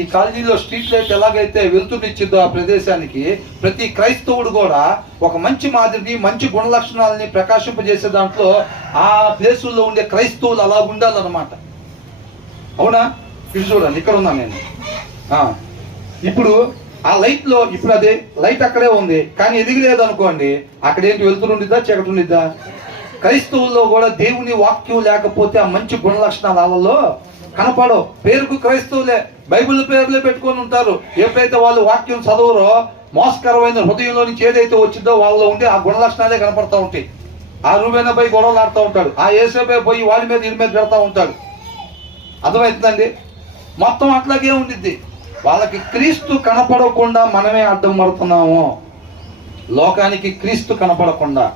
ఈ కాలనీలో street light ఎలాగైతే వెళ్తునిచ్చిందో ఆ ప్రదేశానికి ప్రతి క్రైస్తవుడు కూడా ఒక మంచి మాదిరిని, మంచి గుణ లక్షణాలని ప్రకాశింపజేసే దాంట్లో ఆ ప్లేసుల్లో ఉండే క్రైస్తవులు అలా ఉండాలన్నమాట. అవునా? ఇది చూడండి, ఇక్కడ ఉన్నా నేను. ఇప్పుడు ఆ లైట్ లో ఇప్పుడు అదే లైట్ అక్కడే ఉంది, కానీ ఎదిగలేదు అనుకోండి, అక్కడేంటి వెళ్తుండిద్దా, చీకటి ఉండిద్దా? క్రైస్తవుల్లో కూడా దేవుని వాక్యం లేకపోతే ఆ మంచి గుణ లక్షణాలు వాళ్ళలో కనపడవు. పేరుకు క్రైస్తవులే, బైబిల్ పేర్లే పెట్టుకొని ఉంటారు. ఎప్పుడైతే వాళ్ళు వాక్యం చదవరో, మోసకరమైన హృదయంలో నుంచి ఏదైతే వచ్చిందో వాళ్ళలో ఉంటే ఆ గుణ లక్షణాలే కనపడతా ఉంటాయి. ఆ రూబేనా పోయి గొడవలు ఆడుతూ ఉంటాడు, ఆ ఏసేపై పోయి వాడి మీద వీడి మీద పెడతా ఉంటాడు. అర్థమవుతుందండి? మొత్తం అట్లాగే ఉండిద్ది. వాళ్ళకి క్రీస్తు కనపడకుండా మనమే అడ్డం పడుతున్నాము, లోకానికి క్రీస్తు కనపడకుండా.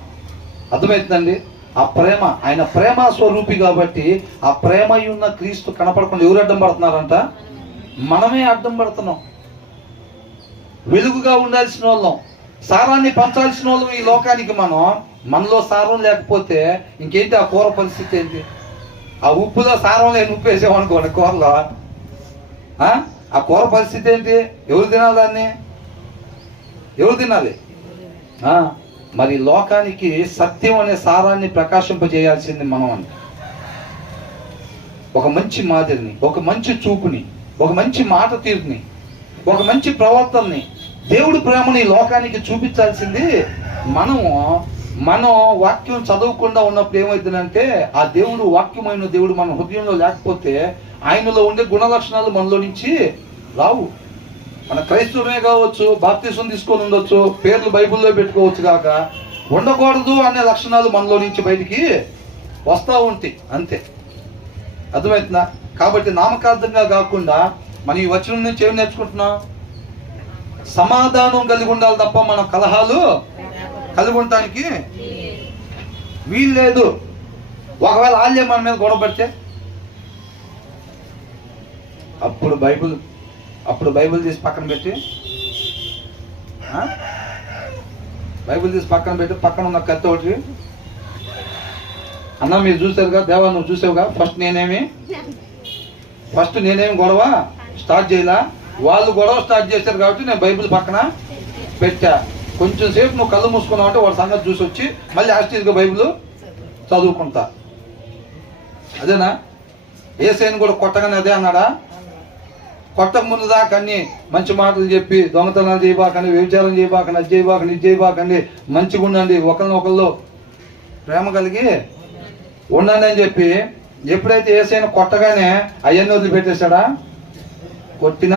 అర్థమవుతుందండి? ఆ ప్రేమ, ఆయన ప్రేమ స్వరూపి కాబట్టి ఆ ప్రేమ ఉన్న క్రీస్తు కనపడకుండా ఎవరు అడ్డం పడుతున్నారంట? మనమే అడ్డం పడుతున్నాం. వెలుగుగా ఉండాల్సిన వాళ్ళం, సారాన్ని పంచాల్సిన వాళ్ళం ఈ లోకానికి. మనలో సారం లేకపోతే ఇంకేంటి ఆ కూర పరిస్థితి ఏంటి? ఆ ఉప్పులో సారం లేని ఉప్పు వేసామనుకోండి కూరలో, ఆ కూర పరిస్థితి ఏంటి? ఎవరు తినాలి దాన్ని? ఎవరు తినాలి? మరి లోకానికి సత్యం అనే సారాన్ని ప్రకాశింపజేయాల్సింది మనం అని. ఒక మంచి మాదిరిని, ఒక మంచి చూపుని, ఒక మంచి మాట తీరుని, ఒక మంచి ప్రవర్తనని, దేవుడి ప్రేమని లోకానికి చూపించాల్సింది మనం వాక్యం చదవకుండా ఉన్నప్పుడు ఏమవుతుందంటే, ఆ దేవుడు వాక్యమైన దేవుడు మన హృదయంలో లేకపోతే ఆయనలో ఉండే గుణ లక్షణాలు మనలో నుంచి రావు. మన క్రైస్తవుమే కావచ్చు, బాప్తిసం తీసుకొని ఉండొచ్చు, పేర్లు బైబిల్లో పెట్టుకోవచ్చు కాక, ఉండకూడదు అనే లక్షణాలు మనలో నుంచి బయటికి వస్తూ ఉంటాయి, అంతే. అర్థమవుతుందా? కాబట్టి నామకార్థంగా కాకుండా మనం ఈ వచనం నుంచి ఏం నేర్చుకుంటున్నాం? సమాధానం కలిగి ఉండాలి తప్ప మనం కలహాలు కలిగి ఉండటానికి వీలు లేదు. ఒకవేళ వాళ్ళే మన మీద గొడవ పడితే అప్పుడు బైబిల్ తీసి పక్కన పెట్టి పక్కన ఉన్న కత్తి ఒకటి, అన్న మీరు చూసారుగా, దేవా నువ్వు చూసావుగా, ఫస్ట్ నేనేమి గొడవ స్టార్ట్ చేయలా, వాళ్ళు గొడవ స్టార్ట్ చేశారు కాబట్టి నేను బైబిల్ పక్కన పెట్టా. కొంచెం సేపు నువ్వు కళ్ళు మూసుకున్నావు అంటే వాడి సంగతి చూసి వచ్చి మళ్ళీ యాస్టీస్గా బైబిల్ చదువుకుంటా. అదేనా? ఏసైని కూడా కొట్టగానే అదే అన్నాడా? కొట్టక ముందు దాకా అన్ని మంచి మాటలు చెప్పి, దొంగతనాలు చేయబాకండి, వ్యభిచారం చేయబాకండి, అది చేయబాకండి, ఇది చేయబాకండి, మంచిగా ఉండండి, ఒకరినొకళ్ళు ప్రేమ కలిగి ఉండండి అని చెప్పి, ఎప్పుడైతే ఏసైనా కొట్టగానే అవన్నీ వదిలిపెట్టేశాడా? కొట్టిన